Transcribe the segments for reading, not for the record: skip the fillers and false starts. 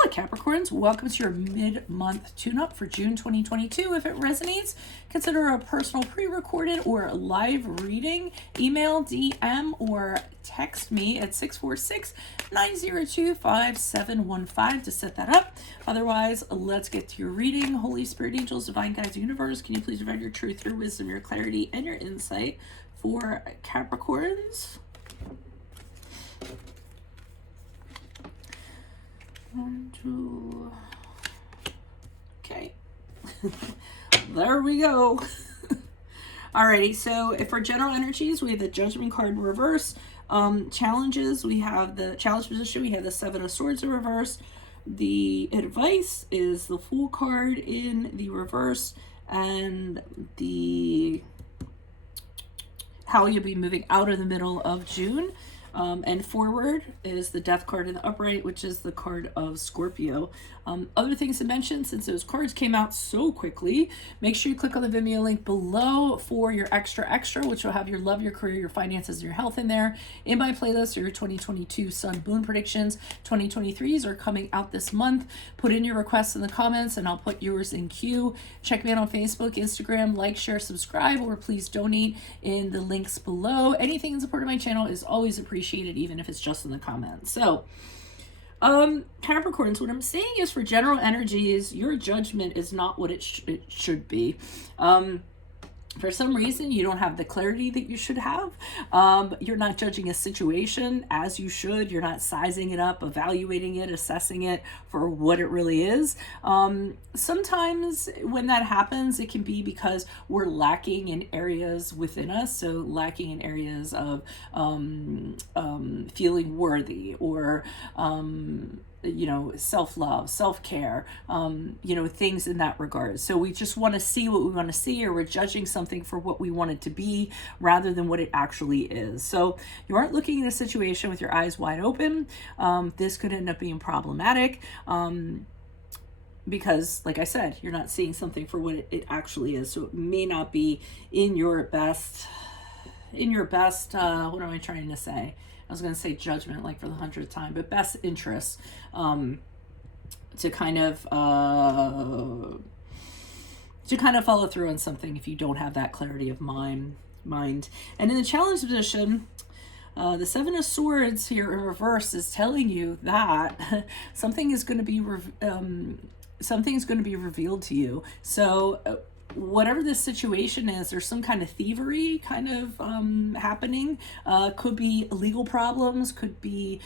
Hello Capricorns, welcome to your mid-month tune-up for June 2022. If it resonates, consider a personal pre-recorded or live reading. Email, DM, or text me at 646-902-5715 to set that up. Otherwise, let's get to your reading. Holy Spirit, angels, divine guides, universe, can you please provide your truth, your wisdom, your clarity, and your insight for Capricorns? 1, 2. Okay. There we go. Alrighty, so for general energies, we have the Judgment card in reverse. Challenges, we have the challenge position, we have the Seven of Swords in reverse. The advice is the Fool card in the reverse, and the how you'll be moving out of the middle of June. And forward is the Death card in the upright, which is the card of Scorpio. Other things to mention, since those cards came out so quickly, make sure you click on the Vimeo link below for your extra, which will have your love, your career, your finances, your health in there. In my playlist are your 2022 Sun Moon predictions. 2023s are coming out this month. Put in your requests in the comments and I'll put yours in queue. Check me out on Facebook, Instagram, like, share, subscribe, or please donate in the links below. Anything in support of my channel is always appreciated, even if it's just in the comments. So Capricorns, what I'm saying is, for general energies, your judgment is not what it should be. For some reason, you don't have the clarity that you should have. You're not judging a situation as you should. You're not sizing it up, evaluating it, assessing it for what it really is. Sometimes when that happens, it can be because we're lacking in areas within us. So lacking in areas of feeling worthy, or self-love, self-care, things in that regard. So we just want to see what we want to see, or we're judging something for what we want it to be rather than what it actually is. So you aren't looking at a situation with your eyes wide open. This could end up being problematic. Because, like I said, you're not seeing something for what it actually is. So it may not be in your best, what am I trying to say? I was going to say judgment, like for the 100th time, but best interest, to kind of follow through on something if you don't have that clarity of mind. And in the challenge position, the Seven of Swords here in reverse is telling you that something is going to be revealed to you. So whatever this situation is, there's some kind of thievery happening. Could be legal problems, could be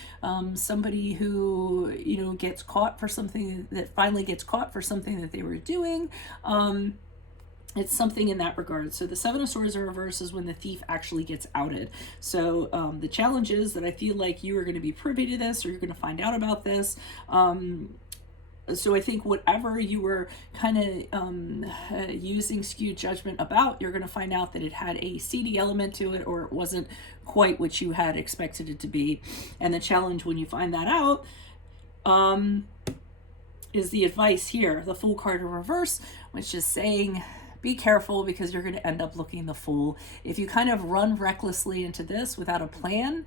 somebody who gets caught for something, that finally gets caught for something that they were doing. It's something in that regard. So the Seven of Swords in reverse is when the thief actually gets outed. So the challenge is that I feel like you are going to be privy to this, or you're going to find out about this. So I think whatever you were using skewed judgment about, you're going to find out that it had a seedy element to it, or it wasn't quite what you had expected it to be. And the challenge when you find that out is the advice here, the Fool card in reverse, which is saying, be careful, because you're going to end up looking the fool. If you kind of run recklessly into this without a plan,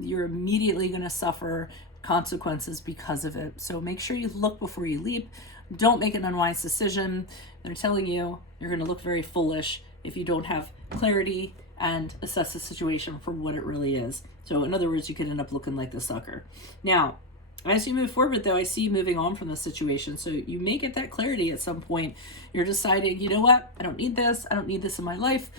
you're immediately going to suffer consequences because of it. So make sure you look before you leap. Don't make an unwise decision. They're telling you you're going to look very foolish if you don't have clarity and assess the situation for what it really is. So in other words, you could end up looking like the sucker. Now, as you move forward, though, I see you moving on from the situation. So you may get that clarity at some point. You're deciding, you know what? I don't need this. I don't need this in my life.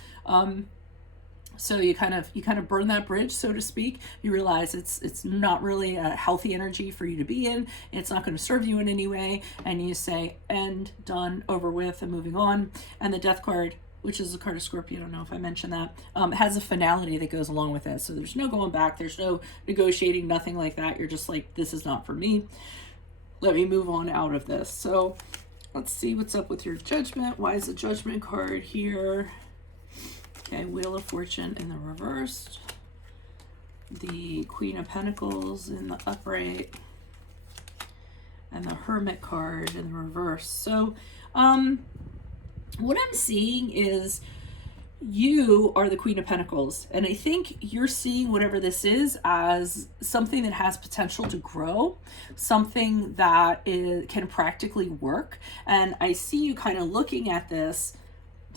So you kind of burn that bridge, so to speak. You realize it's not really a healthy energy for you to be in. It's not going to serve you in any way. And you say, end, done, over with, and moving on. And the Death card, which is a card of Scorpio, I don't know if I mentioned that, has a finality that goes along with it. So there's no going back. There's no negotiating, nothing like that. You're just like, this is not for me. Let me move on out of this. So let's see what's up with your Judgment. Why is the Judgment card here? Okay, Wheel of Fortune in the reverse, the Queen of Pentacles in the upright, and the Hermit card in the reverse. So what I'm seeing is you are the Queen of Pentacles. And I think you're seeing whatever this is as something that has potential to grow, something that can practically work. And I see you kind of looking at this,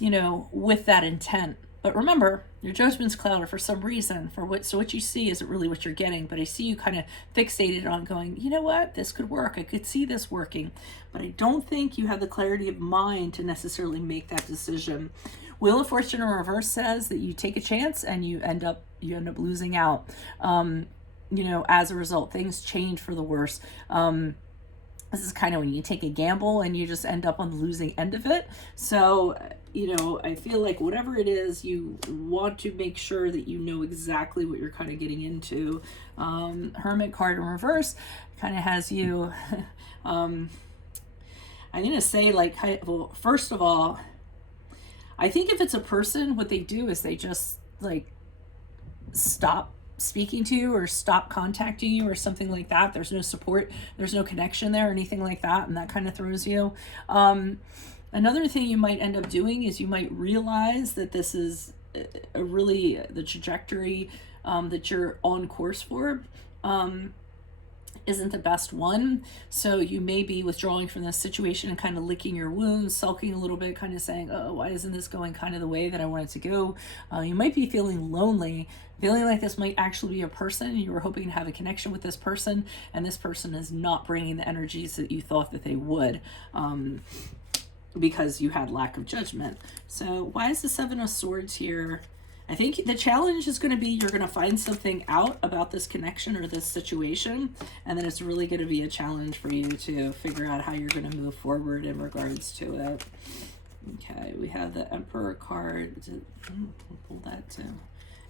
with that intent. But remember, your judgment's clouded for some reason. So what you see isn't really what you're getting. But I see you kind of fixated on going, you know what, this could work. I could see this working. But I don't think you have the clarity of mind to necessarily make that decision. Wheel of Fortune in reverse says that you take a chance and you end up losing out. As a result, things change for the worse. This is kind of when you take a gamble and you just end up on the losing end of it. So, I feel like whatever it is, you want to make sure that you know exactly what you're kind of getting into. Hermit card in reverse kind of has you, I'm going to say, well, first of all, I think if it's a person, what they do is they just stop speaking to you or stop contacting you or something like that. There's no support, there's no connection there or anything like that, and that kind of throws you. Another thing you might end up doing is you might realize that this is the trajectory that you're on course for isn't the best one. So you may be withdrawing from this situation and kind of licking your wounds, sulking a little bit, kind of saying, oh, why isn't this going kind of the way that I want it to go? You might be feeling lonely, feeling like this might actually be a person. You were hoping to have a connection with this person, and this person is not bringing the energies that you thought that they would. Because you had lack of judgment. So why is the Seven of Swords here? I think the challenge is going to be you're going to find something out about this connection or this situation, and then it's really going to be a challenge for you to figure out how you're going to move forward in regards to it. Okay, we have the Emperor card. We'll pull that too.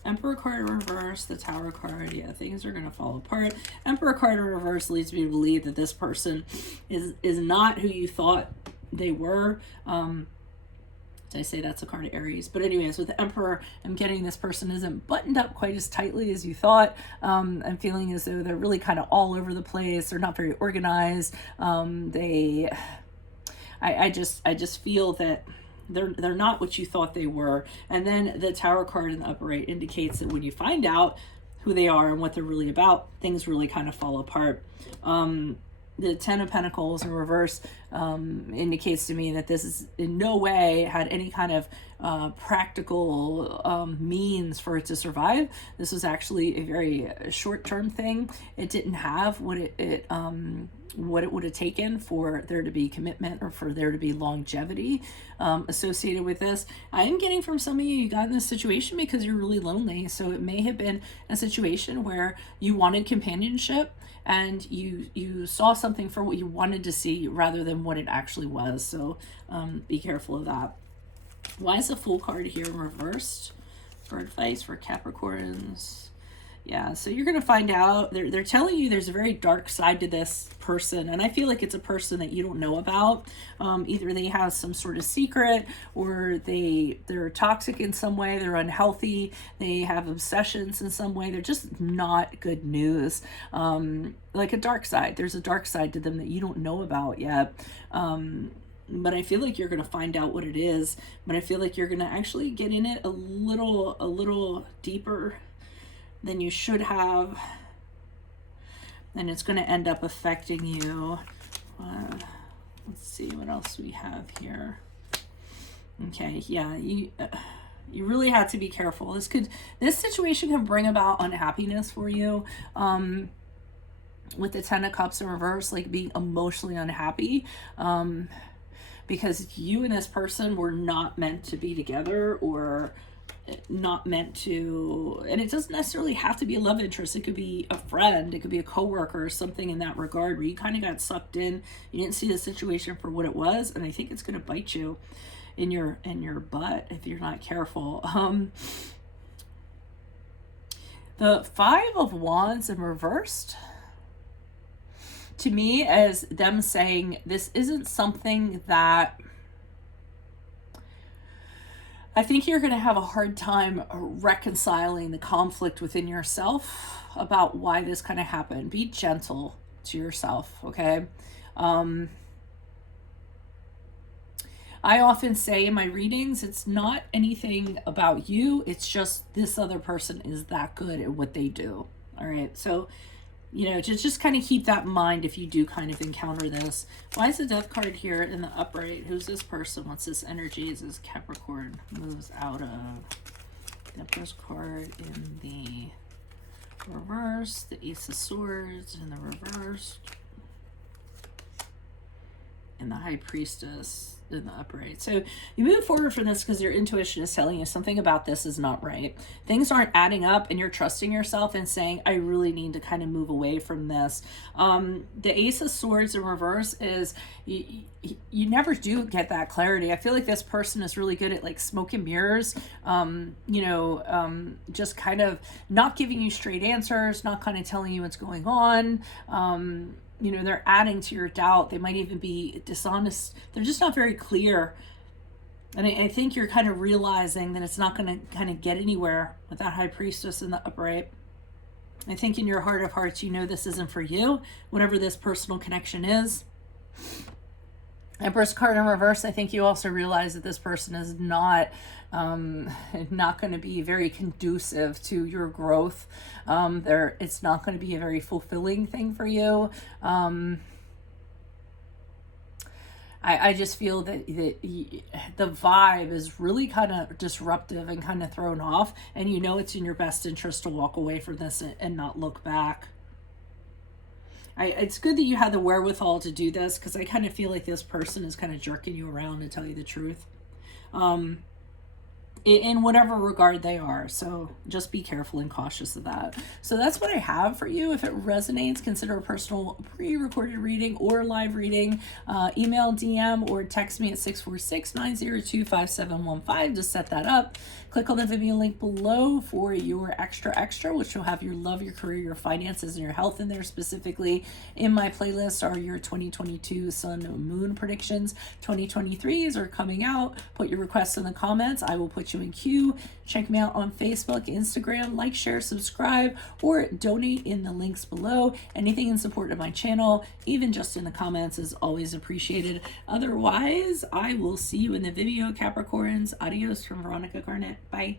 Emperor card in reverse, the Tower card. Yeah, things are going to fall apart. Emperor card in reverse leads me to believe that this person is not who you thought they were. Did I say that's a card of Aries? But anyways, with the Emperor, I'm getting this person isn't buttoned up quite as tightly as you thought. I'm feeling as though they're really kind of all over the place. They're not very organized. I just feel that they're not what you thought they were. And then the Tower card in the upper right indicates that when you find out who they are and what they're really about, things really kind of fall apart. The Ten of Pentacles in reverse indicates to me that this is in no way had any kind of practical means for it to survive. This was actually a very short-term thing. It didn't have what it would have taken for there to be commitment or for there to be longevity associated with this. I am getting from some of you got in this situation because you're really lonely. So it may have been a situation where you wanted companionship and you saw something for what you wanted to see rather than what it actually was. So be careful of that. Why is the Fool card here reversed? For advice for Capricorns. Yeah, so you're going to find out, they're telling you there's a very dark side to this person, and I feel like it's a person that you don't know about. Either they have some sort of secret, or they're toxic in some way, they're unhealthy, they have obsessions in some way, they're just not good news. Like a dark side, there's a dark side to them that you don't know about yet. But I feel like you're going to find out what it is, but I feel like you're going to actually get in it a little deeper than you should have, and it's going to end up affecting you. Let's see what else we have here. Okay, yeah, you really have to be careful. This situation can bring about unhappiness for you. With the Ten of Cups in reverse, like being emotionally unhappy, because you and this person were not meant to be together, or not meant to, and it doesn't necessarily have to be a love interest. It could be a friend, it could be a coworker or something in that regard, where you kind of got sucked in, you didn't see the situation for what it was, and I think it's going to bite you in your butt if you're not careful. The Five of Wands in reversed to me as them saying this isn't something that I think you're going to have a hard time reconciling the conflict within yourself about why this kind of happened. Be gentle to yourself, okay? I often say in my readings, it's not anything about you. It's just this other person is that good at what they do. All right. So, just kind of keep that in mind if you do kind of encounter this. Why is the Death card here in the upright? Who's this person? What's this energy? Is this Capricorn moves out of? The Empress card in the reverse, the Ace of Swords in the reverse, and the High Priestess in the upright. So you move forward from this because your intuition is telling you something about this is not right. Things aren't adding up, and you're trusting yourself and saying, I really need to kind of move away from this. The Ace of Swords in reverse is you never do get that clarity. I feel like this person is really good at like smoke and mirrors, just kind of not giving you straight answers, not kind of telling you what's going on. They're adding to your doubt. They might even be dishonest. They're just not very clear. And I think you're kind of realizing that it's not going to kind of get anywhere with that High Priestess in the upright. I think in your heart of hearts, this isn't for you, whatever this personal connection is. Empress card in reverse, I think you also realize that this person is not going to be very conducive to your growth. It's not going to be a very fulfilling thing for you. I just feel that the vibe is really kind of disruptive and kind of thrown off, and it's in your best interest to walk away from this and not look back. It's good that you had the wherewithal to do this, because I kind of feel like this person is kind of jerking you around, to tell you the truth. In whatever regard they are. So just be careful and cautious of that. So that's what I have for you. If it resonates, consider a personal pre-recorded reading or live reading. Email, DM, or text me at 646-902-5715 to set that up. Click on the Vimeo link below for your extra, which will have your love, your career, your finances, and your health in there specifically. In my playlist are your 2022 Sun Moon predictions. 2023s are coming out. Put your requests in the comments. I will put you in queue. Check me out on Facebook, Instagram, like, share, subscribe, or donate in the links below. Anything in support of my channel, even just in the comments, is always appreciated. Otherwise, I will see you in the video, Capricorns. Adios from Veronica Garnet. Bye.